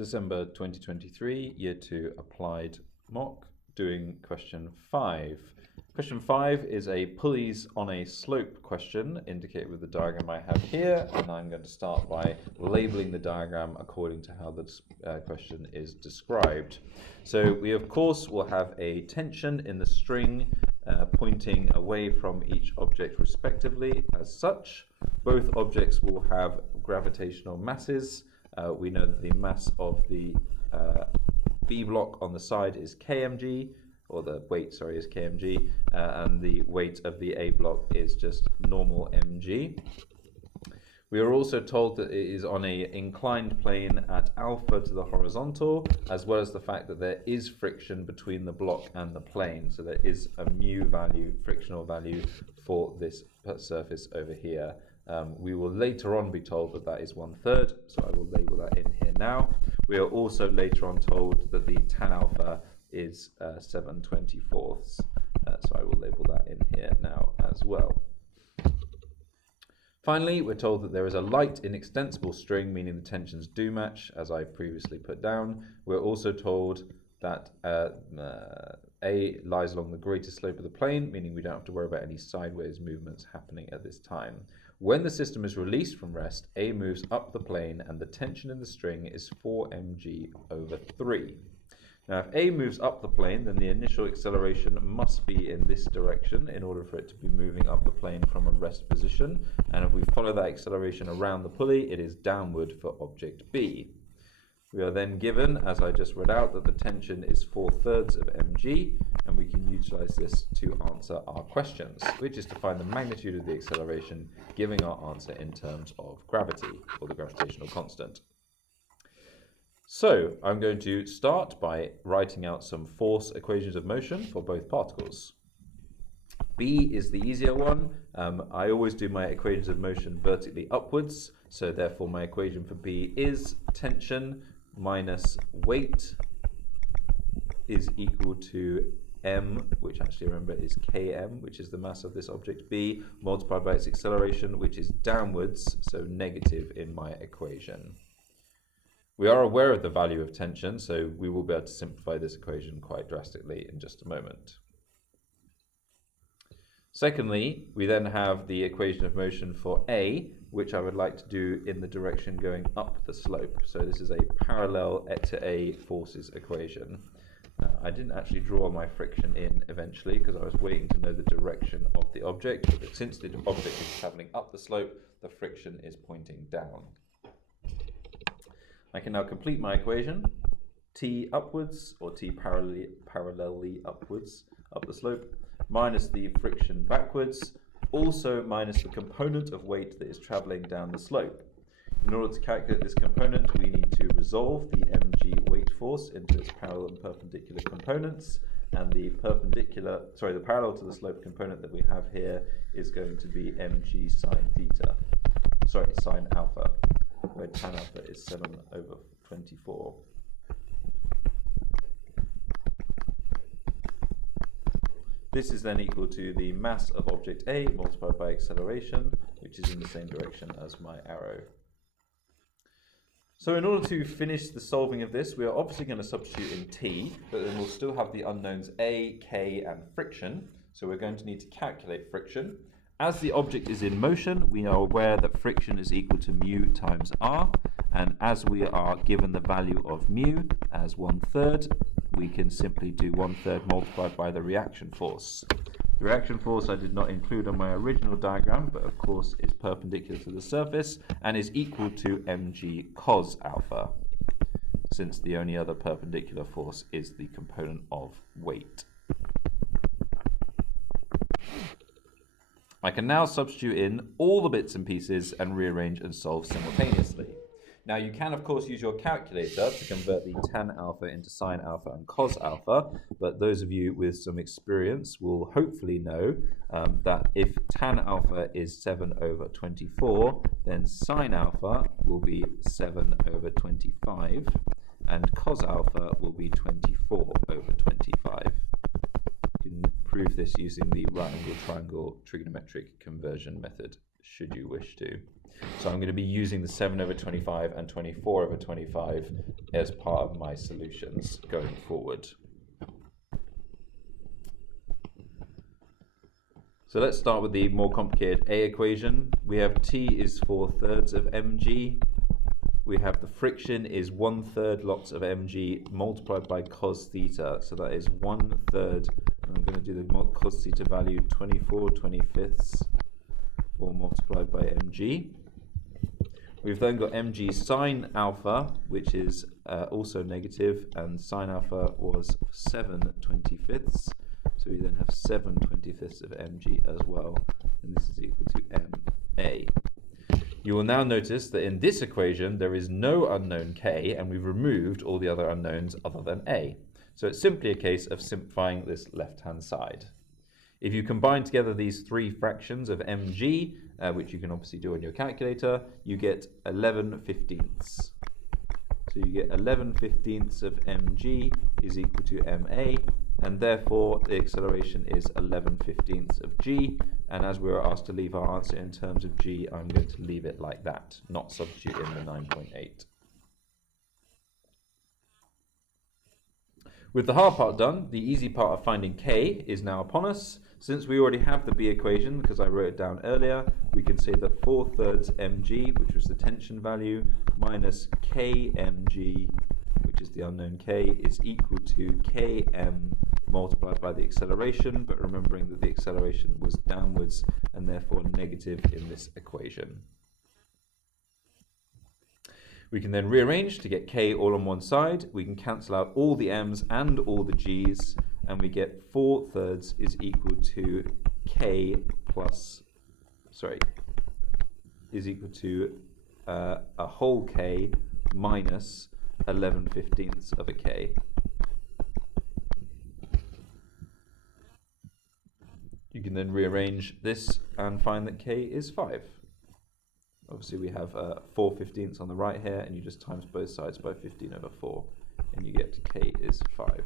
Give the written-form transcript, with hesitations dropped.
December 2023, Year 2 Applied Mock, doing question 5. Question 5 is a pulleys on a slope question, indicated with the diagram I have here, and I'm going to start by labeling the diagram according to how this question is described. So we of course will have a tension in the string pointing away from each object respectively. As such, both objects will have gravitational masses. We know that the mass of the B block on the side is kmg, or the weight, sorry, is kmg, and the weight of the A block is just normal mg. We are also told that it is on an inclined plane at alpha to the horizontal, as well as the fact that there is friction between the block and the plane. So there is a mu value, frictional value, for this surface over here. We will later on be told that that is 1/3, so I will label that in here now. We are also later on told that the tan alpha is 7/24, so I will label that in here now as well. Finally, we're told that there is a light inextensible string, meaning the tensions do match, as I previously put down. We're also told that A lies along the greatest slope of the plane, meaning we don't have to worry about any sideways movements happening at this time. When the system is released from rest, A moves up the plane and the tension in the string is 4 mg/3. Now, if A moves up the plane, then the initial acceleration must be in this direction in order for it to be moving up the plane from a rest position. And if we follow that acceleration around the pulley, it is downward for object B. We are then given, as I just read out, that the tension is 4/3 of mg, and we can utilize this to answer our questions, which is to find the magnitude of the acceleration, giving our answer in terms of gravity, or the gravitational constant. So I'm going to start by writing out some force equations of motion for both particles. B is the easier one. I always do my equations of motion vertically upwards, so therefore my equation for B is tension minus weight is equal to m, which actually remember is km, which is the mass of this object B, multiplied by its acceleration, which is downwards, so negative in my equation. We are aware of the value of tension, so we will be able to simplify this equation quite drastically in just a moment. Secondly, we then have the equation of motion for A, which I would like to do in the direction going up the slope. So this is a parallel to A forces equation. I didn't actually draw my friction in eventually because I was waiting to know the direction of the object, but since the object is traveling up the slope, the friction is pointing down. I can now complete my equation. T upwards, or T parallelly upwards, up the slope, minus the friction backwards, also minus the component of weight that is traveling down the slope. In order to calculate this component, we need to resolve the mg weight force into its parallel and perpendicular components, and the parallel to the slope component that we have here is going to be mg sine alpha, where tan alpha is 7/24. This is then equal to the mass of object A multiplied by acceleration, which is in the same direction as my arrow. So in order to finish the solving of this, we are obviously going to substitute in T, but then we'll still have the unknowns A, K, and friction. So we're going to need to calculate friction. As the object is in motion, we are aware that friction is equal to mu times r, and as we are given the value of mu as 1/3, we can simply do 1/3 multiplied by the reaction force. The reaction force I did not include on my original diagram, but of course is perpendicular to the surface and is equal to mg cos alpha, since the only other perpendicular force is the component of weight. I can now substitute in all the bits and pieces and rearrange and solve simultaneously. Now you can of course use your calculator to convert the tan alpha into sine alpha and cos alpha, but those of you with some experience will hopefully know that if tan alpha is 7/24, then sine alpha will be 7/25, and cos alpha will be 24/25. You can prove this using the right angle triangle trigonometric conversion method. should you wish to. So I'm going to be using the 7 over 25 and 24 over 25 as part of my solutions going forward. So let's start with the more complicated A equation. We have T is 4/3 of mg. We have the friction is 1/3 lots of mg multiplied by cos theta. So that is 1/3. I'm going to do the cos theta value 24/25 all multiplied by mg. We've then got mg sine alpha, which is also negative, and sine alpha was 7/25. So we then have 7/25 of mg as well, and this is equal to ma. You will now notice that in this equation there is no unknown k, and we've removed all the other unknowns other than a. So it's simply a case of simplifying this left-hand side. If you combine together these three fractions of mg, which you can obviously do on your calculator, you get 11/15. So you get 11/15 of mg is equal to ma, and therefore the acceleration is 11/15 of g. And as we were asked to leave our answer in terms of g, I'm going to leave it like that, not substitute in the 9.8. With the hard part done, the easy part of finding k is now upon us. Since we already have the B equation, because I wrote it down earlier, we can say that 4/3 mg, which was the tension value, minus kmg, which is the unknown k, is equal to km multiplied by the acceleration, but remembering that the acceleration was downwards and therefore negative in this equation. We can then rearrange to get k all on one side. We can cancel out all the m's and all the g's, and we get 4/3 is equal to k plus, is equal to a whole k minus 11/15 of a k. You can then rearrange this and find that k is 5. Obviously we have 4/15 on the right here, and you just times both sides by 15/4, and you get k is 5.